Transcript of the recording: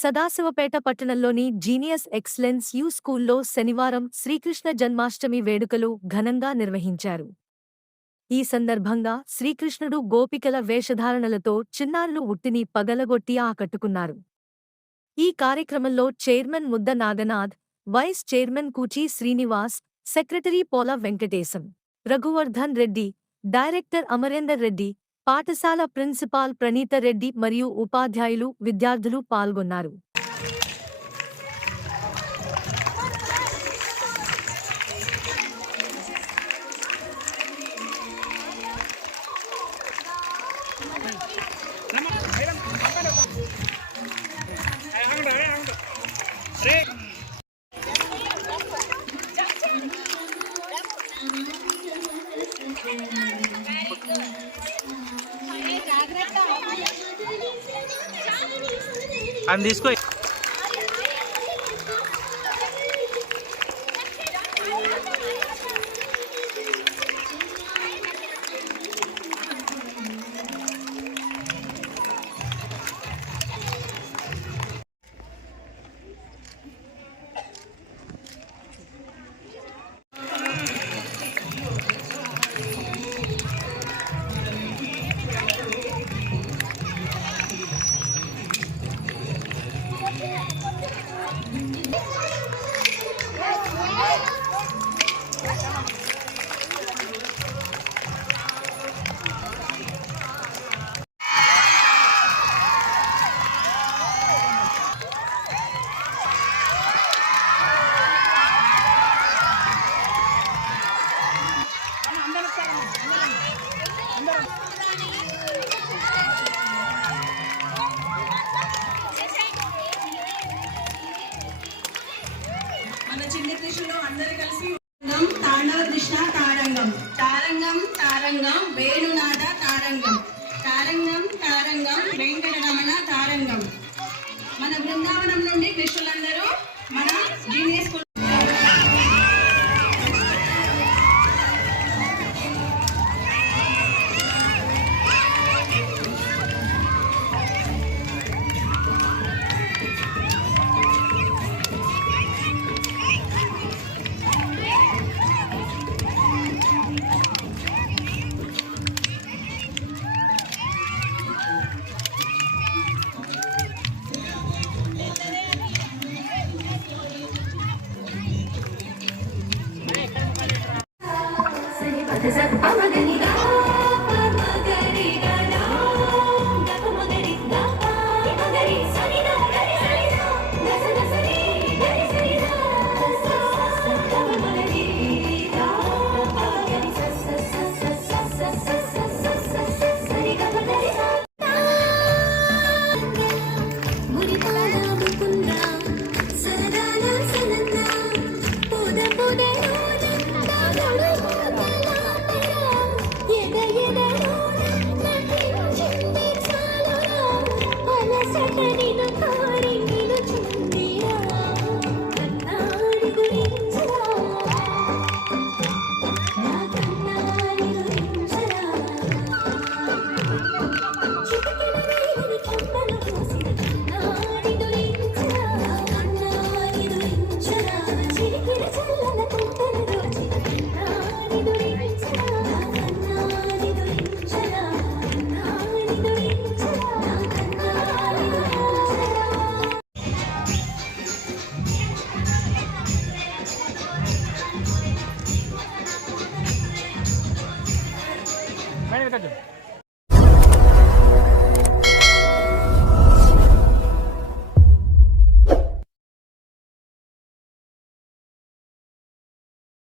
సదాశివపేట పట్టణంలోని genius excellence you స్కూల్లో శనివారం శ్రీకృష్ణ జన్మాష్టమి వేడుకలు ఘనంగా నిర్వహించారు. ఈ సందర్భంగా శ్రీకృష్ణుడు గోపికల వేషధారణలతో చిన్నారులు ఉట్టిని పగలగొట్టి ఆకట్టుకున్నారు. ఈ కార్యక్రమంలో chairman Mudda Naganath vice chairman Kuchi Srinivas secretary Pola Venkatesham Raghuvardhan Reddy director Amarender Reddy పాఠశాల ప్రిన్సిపాల్ ప్రణీత రెడ్డి మరియు ఉపాధ్యాయులు విద్యార్థులు పాల్గొన్నారు. అని I'm this way. కృషిలో అందరు కలిసి తాండవ కృష్ణ తారంగం. తారంగం తారంగం వేణునాథ తారంగం. Is at টাকা